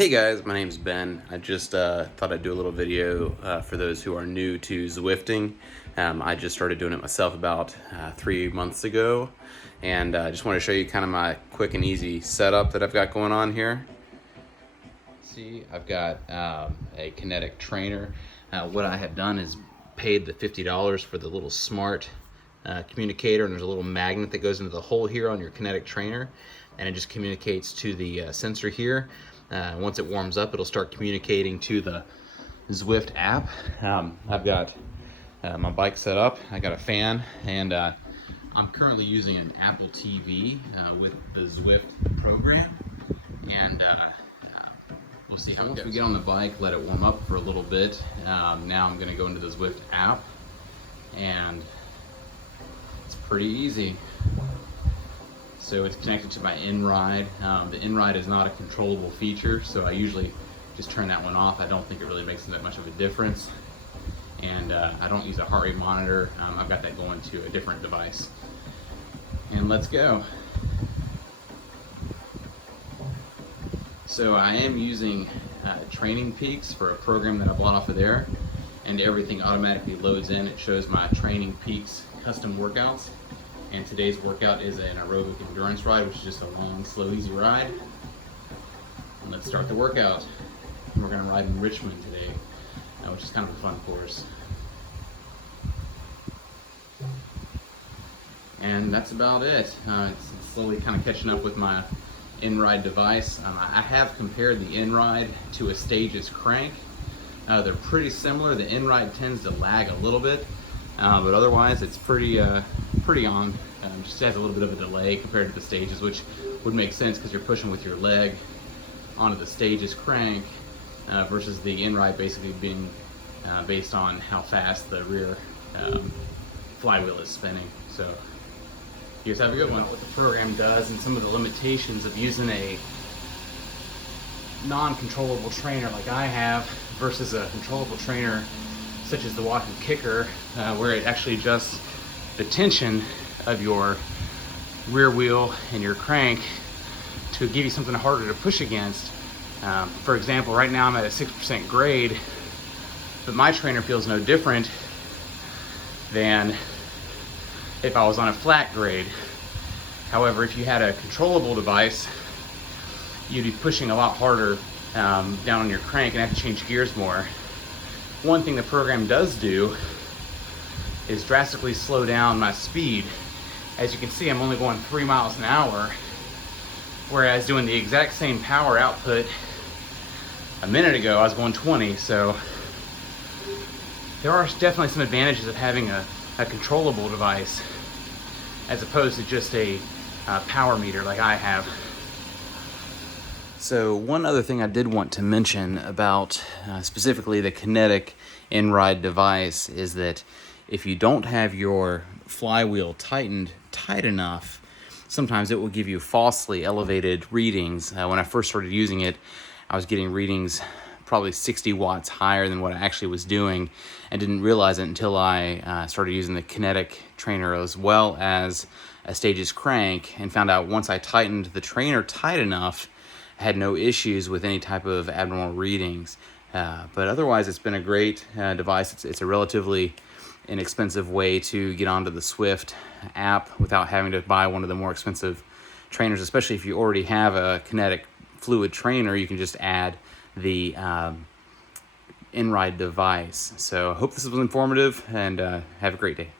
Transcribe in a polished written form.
Hey guys, my name's Ben. I just thought I'd do a little video for those who are new to Zwifting. I just started doing it myself about 3 months ago, and I just want to show you kind of my quick and easy setup that I've got going on here. See, I've got a Kinetic trainer. What I have done is paid the $50 for the little smart communicator, and there's a little magnet that goes into the hole here on your Kinetic trainer, and it just communicates to the sensor here. Once it warms up, it'll start communicating to the Zwift app. I've got my bike set up, I got a fan, and I'm currently using an Apple TV with the Zwift program, and we'll see how it goes. Once we get on the bike, let it warm up for a little bit. Now I'm going to go into the Zwift app, and it's pretty easy. So it's connected to my InRide. The InRide is not a controllable feature, so I usually just turn that one off. I don't think it really makes that much of a difference. And I don't use a heart rate monitor. I've got that going to a different device. And let's go. So I am using Training Peaks for a program that I bought off of there, and everything automatically loads in. It shows my Training Peaks custom workouts. And today's workout is an aerobic endurance ride, which is just a long, slow, easy ride. And let's start the workout. We're going to ride in Richmond today, which is kind of a fun course. And that's about it. It's slowly kind of catching up with my InRide device. I have compared the InRide to a Stages crank. They're pretty similar. The InRide tends to lag a little bit, but otherwise it's pretty on. Just has a little bit of a delay compared to the Stages, which would make sense because you're pushing with your leg onto the Stages crank versus the InRide basically being based on how fast the rear flywheel is spinning. So you guys have a good one. What the program does and some of the limitations of using a non-controllable trainer like I have versus a controllable trainer such as the Walking Kicker, where it actually adjusts the tension of your rear wheel and your crank to give you something harder to push against. For example, right now I'm at a 6% grade, but my trainer feels no different than if I was on a flat grade. However, if you had a controllable device, you'd be pushing a lot harder down on your crank and have to change gears more. One thing the program does do is drastically slow down my speed. As you can see, I'm only going 3 miles an hour, whereas doing the exact same power output a minute ago, I was going 20. So there are definitely some advantages of having a controllable device as opposed to just a power meter like I have. So one other thing I did want to mention about specifically the Kinetic InRide device is that if you don't have your flywheel tightened tight enough, sometimes it will give you falsely elevated readings. When I first started using it, I was getting readings probably 60 watts higher than what I actually was doing, and didn't realize it until I started using the Kinetic trainer as well as a Stages crank, and found out once I tightened the trainer tight enough, I had no issues with any type of abnormal readings. But otherwise, it's been a great device. It's a relatively inexpensive way to get onto the Zwift app without having to buy one of the more expensive trainers, especially if you already have a Kinetic fluid trainer. You can just add the InRide device. So I hope this was informative, and have a great day.